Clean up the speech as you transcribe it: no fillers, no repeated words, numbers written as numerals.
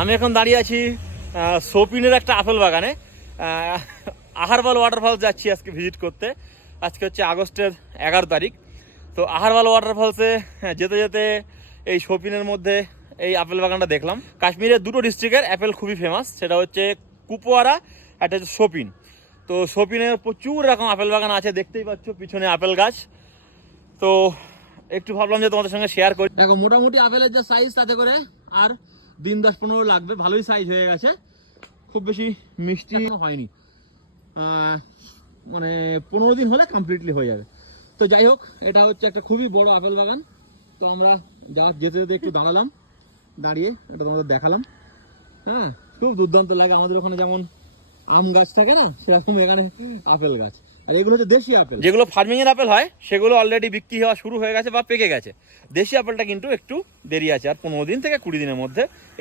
আমি এখন দাঁড়িয়ে আছি সোপিনের একটা আপেল বাগানে। আহারবাল ওয়াটারফলস যাচ্ছি আজকে ভিজিট করতে। আজকে হচ্ছে আগস্টের 11 তারিখ। তো আহারবাল ওয়াটারফলসে যেতে যেতে এই সোপিনের মধ্যে এই আপেল বাগানটা দেখলাম। কাশ্মীরের দুটো ডিস্ট্রিক্টের অ্যাপেল খুবই ফেমাস, সেটা হচ্ছে কুপওয়ারা, একটা হচ্ছে সোপিন। তো সোপিনের প্রচুর রকম আপেল বাগান আছে, দেখতেই পাচ্ছ পিছনে আপেল গাছ। তো একটু ভাবলাম যে তোমাদের সঙ্গে শেয়ার করি। দেখো মোটামুটি আপেলের যে সাইজ, তাতে করে আর দিন 10-15 লাগবে, ভালোই সাইজ হয়ে গেছে, খুব বেশি মিষ্টি হয়নি। মানে 15 দিন হলে কমপ্লিটলি হয়ে যাবে। তো যাই হোক, এটা হচ্ছে একটা খুবই বড় আপেল বাগান। তো আমরা যেতে যেতে একটু দাঁড়ালাম, দাঁড়িয়ে এটা তোমাদের দেখালাম। হ্যাঁ, খুব দুর্দান্ত লাগে। আমাদের ওখানে যেমন আম গাছ থাকে না, সেরকম এখানে আপেল গাছ। আর এগুলো হচ্ছে দেশি আপেল। যেগুলো ফার্মিং এর আপেল হয় সেগুলো অলরেডি বিক্রি হওয়া শুরু হয়ে গেছে বা পেকে গেছে। দেশি আপেলটা কিন্তু একটু দেরি আছে, আর 15 দিন থেকে 20 দিনের মধ্যে